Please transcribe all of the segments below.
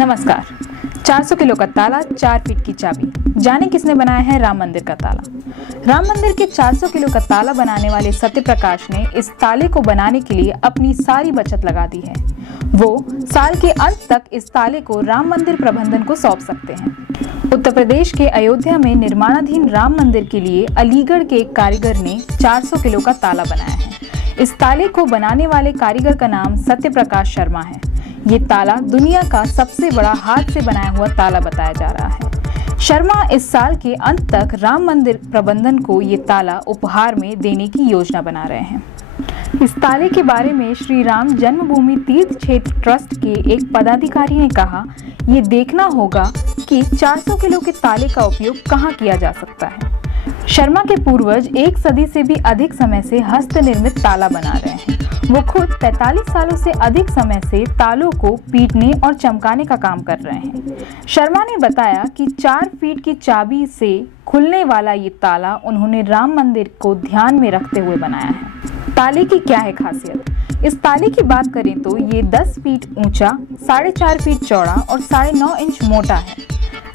नमस्कार। 400 किलो का ताला, 4 फीट की चाबी। जाने किसने बनाया है राम मंदिर का ताला। राम मंदिर के 400 किलो का ताला बनाने वाले सत्य प्रकाश ने इस ताले को बनाने के लिए अपनी सारी बचत लगा दी है। वो साल के अंत तक इस ताले को राम मंदिर प्रबंधन को सौंप सकते हैं। उत्तर प्रदेश के अयोध्या में निर्माणाधीन राम मंदिर के लिए अलीगढ़ के एक कारीगर ने 400 किलो का ताला बनाया है। इस ताले को बनाने वाले कारीगर का नाम सत्य प्रकाश शर्मा है। ये ताला दुनिया का सबसे बड़ा हाथ से बनाया हुआ ताला बताया जा रहा है। शर्मा इस साल के अंत तक राम मंदिर प्रबंधन को ये ताला उपहार में देने की योजना बना रहे हैं। इस ताले के बारे में श्री राम जन्मभूमि तीर्थ क्षेत्र ट्रस्ट के एक पदाधिकारी ने कहा, ये देखना होगा कि 400 किलो के ताले का उपयोग कहाँ किया जा सकता है। शर्मा के पूर्वज 1 सदी से भी अधिक समय से हस्त निर्मित ताला बना रहे हैं। वो खुद 45 सालों से अधिक समय से तालों को पीटने और चमकाने का काम कर रहे हैं। शर्मा ने बताया कि 4 फीट की चाबी से खुलने वाला ये ताला उन्होंने राम मंदिर को ध्यान में रखते हुए बनाया है। ताले की क्या है खासियत? इस ताले की बात करें तो ये 10 फीट ऊंचा, 4.5 फीट चौड़ा और 9.5 इंच मोटा है।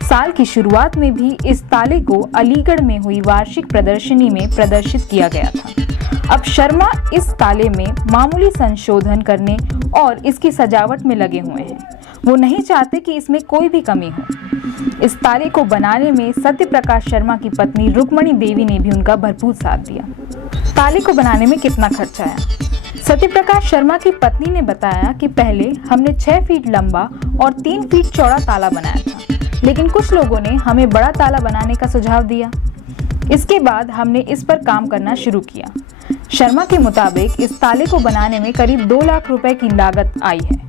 साल की शुरुआत में भी इस ताले को अलीगढ़ में हुई वार्षिक प्रदर्शनी में प्रदर्शित किया गया था। अब शर्मा इस ताले में मामूली संशोधन करने और इसकी सजावट में लगे हुए हैं। वो नहीं चाहते कि इसमें कोई भी कमी हो। इस ताले को बनाने में सत्य प्रकाश शर्मा की पत्नी रुक्मणी देवी ने भी उनका भरपूर साथ दिया। ताले को बनाने में कितना खर्चा आया? सत्य प्रकाश शर्मा की पत्नी ने बताया कि पहले हमने 6 फीट लंबा और 3 फीट चौड़ा ताला बनाया था, लेकिन कुछ लोगों ने हमें बड़ा ताला बनाने का सुझाव दिया। इसके बाद हमने इस पर काम करना शुरू किया। शर्मा के मुताबिक इस ताले को बनाने में करीब 2 लाख रुपए की लागत आई है।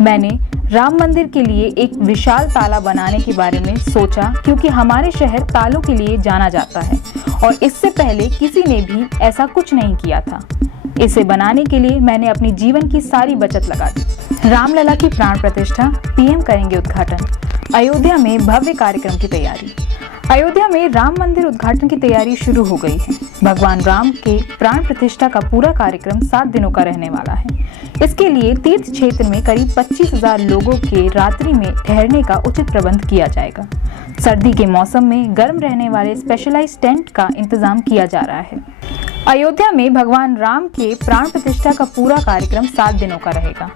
मैंने राम मंदिर के लिए एक विशाल ताला बनाने के बारे में सोचा, क्योंकि हमारे शहर तालों के लिए जाना जाता है और इससे पहले किसी ने भी ऐसा कुछ नहीं किया था। इसे बनाने के लिए मैंने अपनी जीवन की सारी बचत लगा दी। रामलला की प्राण प्रतिष्ठा, पीएम करेंगे उद्घाटन। अयोध्या में भव्य कार्यक्रम की तैयारी। अयोध्या में राम मंदिर उद्घाटन की तैयारी शुरू हो गई है। भगवान राम के प्राण प्रतिष्ठा का पूरा कार्यक्रम 7 दिनों का रहने वाला है। इसके लिए तीर्थ क्षेत्र में करीब 25,000 लोगों के रात्रि में ठहरने का उचित प्रबंध किया जाएगा। सर्दी के मौसम में गर्म रहने वाले स्पेशलाइज्ड टेंट का इंतजाम किया जा रहा है। अयोध्या में भगवान राम के प्राण प्रतिष्ठा का पूरा कार्यक्रम 7 दिनों का रहेगा,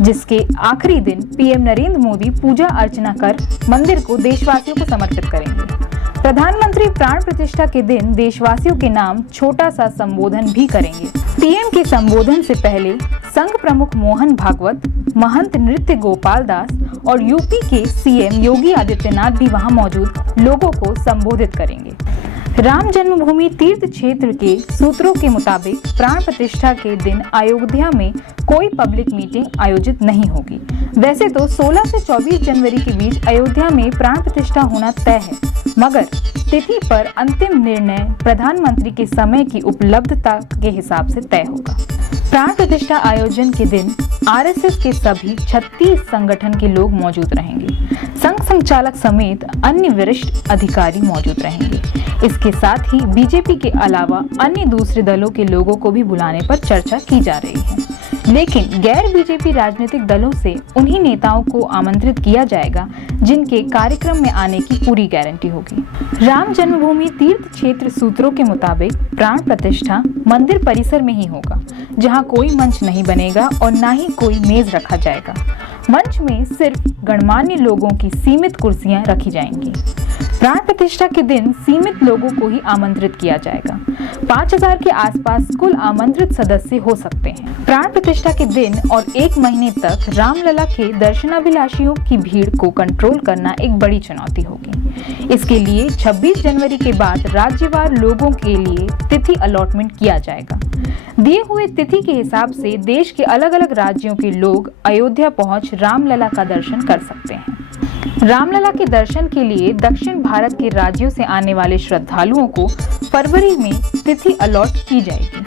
जिसके आखिरी दिन पीएम नरेंद्र मोदी पूजा अर्चना कर मंदिर को देशवासियों को समर्पित करेंगे। प्रधानमंत्री प्राण प्रतिष्ठा के दिन देशवासियों के नाम छोटा सा संबोधन भी करेंगे। पीएम के संबोधन से पहले संघ प्रमुख मोहन भागवत, महंत नृत्य गोपाल दास और यूपी के सीएम योगी आदित्यनाथ भी वहां मौजूद लोगों को संबोधित करेंगे। राम जन्मभूमि तीर्थ क्षेत्र के सूत्रों के मुताबिक प्राण प्रतिष्ठा के दिन अयोध्या में कोई पब्लिक मीटिंग आयोजित नहीं होगी। वैसे तो 16 से 24 जनवरी के बीच अयोध्या में प्राण प्रतिष्ठा होना तय है, मगर तिथि पर अंतिम निर्णय प्रधानमंत्री के समय की उपलब्धता के हिसाब से तय होगा। प्राण प्रतिष्ठा आयोजन के दिन आरएसएस के सभी 36 संगठन के लोग मौजूद रहेंगे। संघ संचालक समेत अन्य वरिष्ठ अधिकारी मौजूद रहेंगे। इसके साथ ही बीजेपी के अलावा अन्य दूसरे दलों के लोगों को भी बुलाने पर चर्चा की जा रही है, लेकिन गैर बीजेपी राजनीतिक दलों से उन्हीं नेताओं को आमंत्रित किया जाएगा जिनके कार्यक्रम में आने की पूरी गारंटी होगी। राम जन्मभूमि तीर्थ क्षेत्र सूत्रों के मुताबिक प्राण प्रतिष्ठा मंदिर परिसर में ही होगा, जहां कोई मंच नहीं बनेगा और न ही कोई मेज रखा जाएगा। मंच में सिर्फ गणमान्य लोगों की सीमित कुर्सियां रखी जाएंगी। प्राण प्रतिष्ठा के दिन सीमित लोगों को ही आमंत्रित किया जाएगा। 5,000 के आसपास कुल आमंत्रित सदस्य हो सकते हैं। प्राण प्रतिष्ठा के दिन और 1 महीने तक रामलला के दर्शनाभिलाषियों की भीड़ को कंट्रोल करना एक बड़ी चुनौती होगी। इसके लिए 26 जनवरी के बाद राज्यवार लोगों के लिए तिथि अलॉटमेंट किया जाएगा। दिए हुए तिथि के हिसाब से देश के अलग अलग राज्यों के लोग अयोध्या पहुंच रामलला का दर्शन कर सकते हैं। रामलला के दर्शन के लिए दक्षिण भारत के राज्यों से आने वाले श्रद्धालुओं को फरवरी में तिथि अलॉट की जाएगी।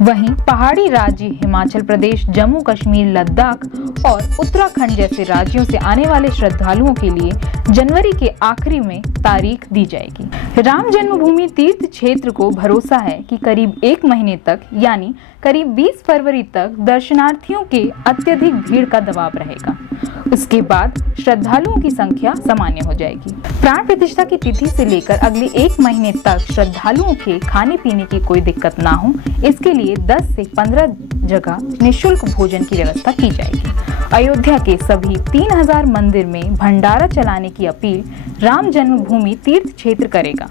वहीं पहाड़ी राज्य हिमाचल प्रदेश, जम्मू कश्मीर, लद्दाख और उत्तराखंड जैसे राज्यों से आने वाले श्रद्धालुओं के लिए जनवरी के आखिरी में तारीख दी जाएगी। राम जन्मभूमि तीर्थ क्षेत्र को भरोसा है कि करीब 1 महीने तक यानी करीब 20 फरवरी तक दर्शनार्थियों के अत्यधिक भीड़ का दबाव रहेगा। इसके बाद श्रद्धालुओं की संख्या सामान्य हो जाएगी। प्राण प्रतिष्ठा की तिथि से लेकर अगले 1 महीने तक श्रद्धालुओं के खाने पीने की कोई दिक्कत ना हो, इसके लिए 10 से 15 जगह निःशुल्क भोजन की व्यवस्था की जाएगी। अयोध्या के सभी 3000 मंदिर में भंडारा चलाने की अपील राम जन्मभूमि तीर्थ क्षेत्र करेगा।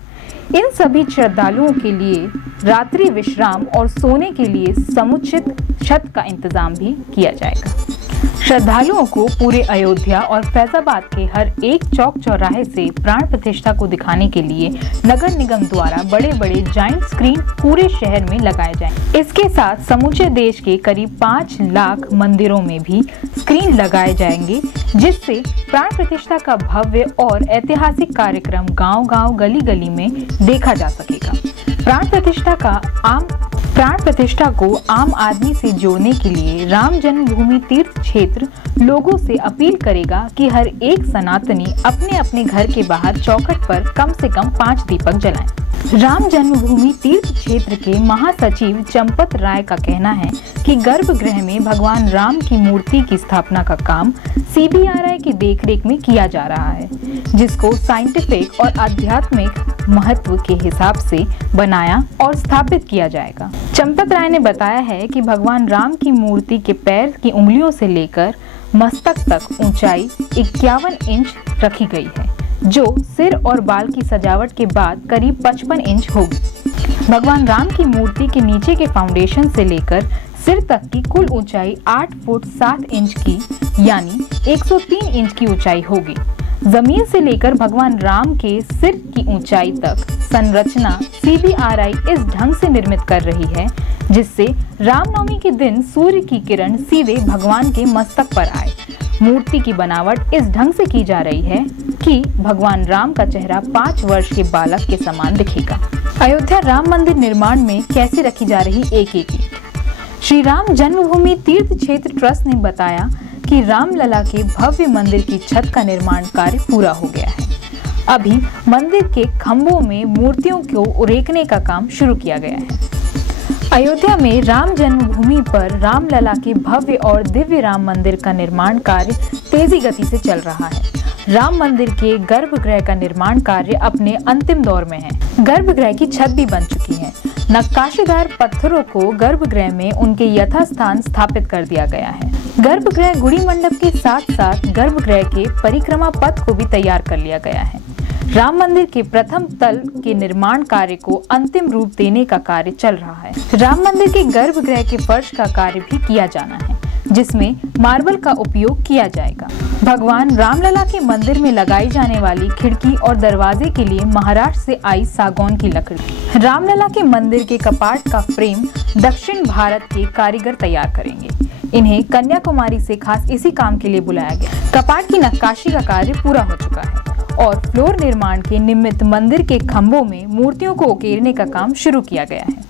इन सभी श्रद्धालुओं के लिए रात्रि विश्राम और सोने के लिए समुचित छत का इंतजाम भी किया जाएगा। श्रद्धालुओं को पूरे अयोध्या और फैजाबाद के हर एक चौक चौराहे से प्राण प्रतिष्ठा को दिखाने के लिए नगर निगम द्वारा बड़े बड़े जाइंट स्क्रीन पूरे शहर में लगाए जाएंगे। इसके साथ समूचे देश के करीब 5 लाख मंदिरों में भी स्क्रीन लगाए जाएंगे, जिससे प्राण प्रतिष्ठा का भव्य और ऐतिहासिक कार्यक्रम गांव-गांव, गली-गली में देखा जा सकेगा। प्राण प्रतिष्ठा को आम आदमी से जोड़ने के लिए राम जन्मभूमि तीर्थ क्षेत्र लोगों से अपील करेगा कि हर एक सनातनी अपने अपने घर के बाहर चौखट पर कम से कम 5 दीपक जलाएं। राम जन्मभूमि तीर्थ क्षेत्र के महासचिव चंपत राय का कहना है कि गर्भगृह में भगवान राम की मूर्ति की स्थापना का काम CBRI की देखरेख में किया जा रहा है, जिसको साइंटिफिक और आध्यात्मिक महत्व के हिसाब से बनाया और स्थापित किया जाएगा। चंपत राय ने बताया है कि भगवान राम की मूर्ति के पैर की उंगलियों से लेकर मस्तक तक ऊंचाई 51 इंच रखी गई है, जो सिर और बाल की सजावट के बाद करीब 55 इंच होगी। भगवान राम की मूर्ति के नीचे के फाउंडेशन से लेकर सिर तक की कुल ऊंचाई 8 फुट 7 इंच की यानी 103 इंच की ऊंचाई होगी। जमीन से लेकर भगवान राम के सिर की ऊंचाई तक संरचना CBRI इस ढंग से निर्मित कर रही है जिससे रामनवमी के दिन सूर्य की किरण सीधे भगवान के मस्तक पर आए। मूर्ति की बनावट इस ढंग से की जा रही है कि भगवान राम का चेहरा 5 वर्ष के बालक के समान दिखेगा। अयोध्या राम मंदिर निर्माण में कैसे रखी जा रही एक ईंट। श्री राम जन्मभूमि तीर्थ क्षेत्र ट्रस्ट ने बताया कि रामलला के भव्य मंदिर की छत का निर्माण कार्य पूरा हो गया है। अभी मंदिर के खंभों में मूर्तियों को उरेकने का काम शुरू किया गया है। अयोध्या में राम जन्मभूमि पर रामलला के भव्य और दिव्य राम मंदिर का निर्माण कार्य तेजी गति से चल रहा है। राम मंदिर के गर्भगृह का निर्माण कार्य अपने अंतिम दौर में है। गर्भगृह की छत भी बन चुकी है। नक्काशीदार पत्थरों को गर्भगृह में उनके यथास्थान स्थापित कर दिया गया है। गर्भगृह गुड़ी मंडप के साथ साथ गर्भगृह के परिक्रमा पथ को भी तैयार कर लिया गया है। राम मंदिर के प्रथम तल के निर्माण कार्य को अंतिम रूप देने का कार्य चल रहा है। राम मंदिर के गर्भगृह के फर्श का कार्य भी किया जाना है, जिसमें मार्बल का उपयोग किया जाएगा। भगवान रामलला के मंदिर में लगाई जाने वाली खिड़की और दरवाजे के लिए महाराष्ट्र से आई सागौन की लकड़ी। रामलला के मंदिर के कपाट का फ्रेम दक्षिण भारत के कारीगर तैयार करेंगे। इन्हें कन्याकुमारी से खास इसी काम के लिए बुलाया गया। कपाट की नक्काशी का कार्य पूरा हो चुका है और फ्लोर निर्माण के निमित्त मंदिर के खंभों में मूर्तियों को उकेरने का काम शुरू किया गया है।